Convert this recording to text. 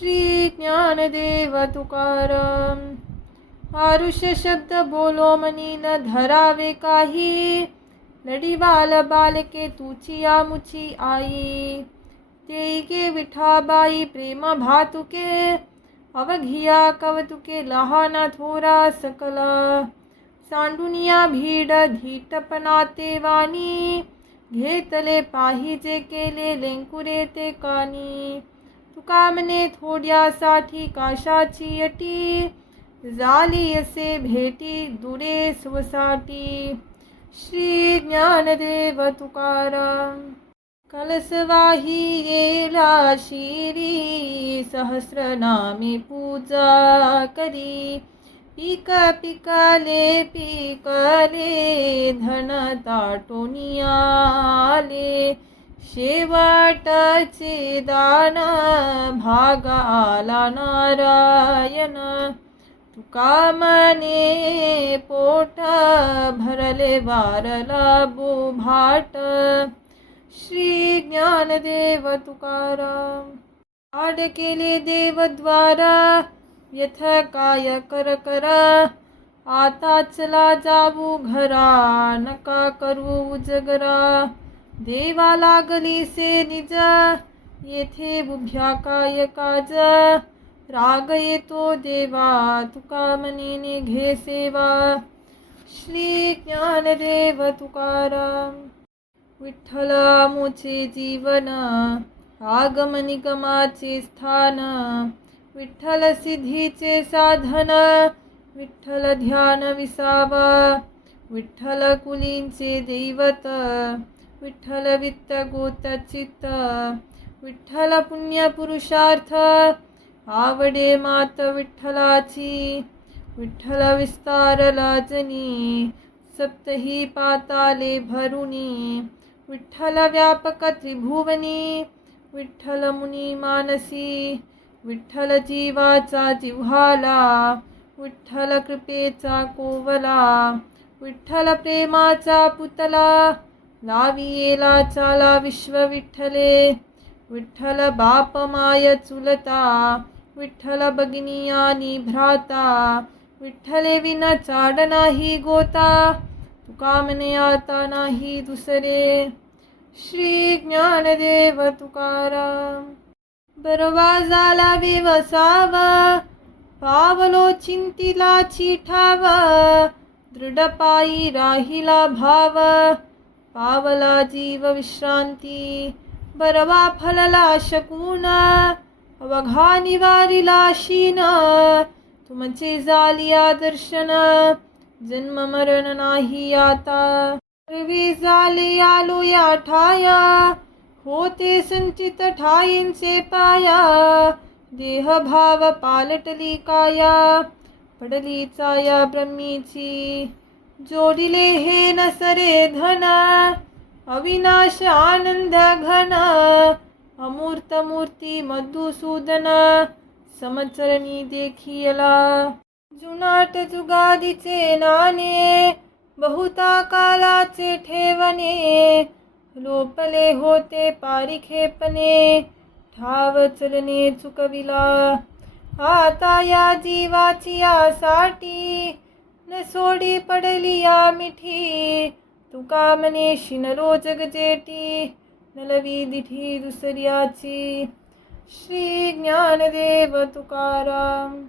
श्री ज्ञानदेव तुकाराम. आरुष्य शब्द बोलो मनी न धरावे काही, लढीवाल बालके तुची आमुची आई. तेईके विठाबाई प्रेम भातुके, अवघिया कवतुके लहाना थोरा सकला. सांडुनिया भीड धीटपणा ते वाणी, घेतले पाहिजे केले लेंकुरे ते कानी. तुका म्हणे थोड्यासाठी काशाची अटी, झाली असे भेटी दुरे स्वसाठी. श्री ज्ञानदेव तुकाराम. कलसवाही गेला शिरी, सहस्रनामे पूजा करी. पीक पिकले पिकले, धन ताटोनी आले. शेवटचे दान भाग आला नारायण. तुका म्हणे पोट भरले वारला बोभाट. श्री ज्ञानदेव तुकाराम. आड केले देवद्वारा, व्यथ काय कर करा. आता चला जाऊ घरा, नका करू उजगरा. देवा लागली से निज, येथे बुभ्या काय काज. राग येतो देवा, तुका म्हणे घे सेवा. श्री ज्ञानदेव तुकाराम. विठ्ठल मोचे जीवन, आगम निगमाचे स्थान. विठ्ठल सिद्धीचे साधन, विठ्ठल ध्यान विसावा. विठ्ठल कुलींचे दैवत, विठ्ठल वित्त गोत चित्त. विठ्ठल पुण्य पुरुषार्थ, आवडे मात विठ्ठलाची. विठ्ठल विस्तारला जनी, सप्तही पाताले भरुनी. विठ्ठल व्यापक त्रिभुवनी, विठ्ठल मुनी मानसी. विठ्ठल जीवाचा जिव्हाला, विठ्ठल कृपेचा कोवला. विठ्ठल प्रेमाचा पुतला, लावियेला चाला विश्व विठ्ठले. विठ्ठल बाप माय चुलता, विठ्ठल भगिनी आणि भ्राता. विठ्ठले विन चाड नाही गोता, तुका म्हणे आता नाही दुसरे. श्री ज्ञानदेव तुकाराम. बरवा झाला विवसाव, पावलो चिंतिला चिठाव. दृढ पायी राहिला भाव, पावला जीव विश्रांती. बरवा फलला शकून, अवघा निवारिला शीन. तुमचे झालिया दर्शन, जन्म मरण नाही आता. पूर्वी झाले आलो या ठाया, होते संचित ठाईंचे पाया. देह भाव पालटली काया, पडली चाया ब्रह्मीची. जोडिले हे नसरे धन, अविनाश आनंद घन. अमूर्त मूर्ती मधुसूदन, समचरणी देखियला. जुनाट जुगादीचे नाणे, बहुता कालाचे ठेवणे. लोपले होते पारिखेपणे, ठाव चलने चुकविला. आता या जीवाची आसाठी, न सोडी पडली या मिठी. तुका म्हणे शिनलो जगजेटी, नलवी दिठी दुसर्याची. श्री ज्ञानदेव तुकाराम.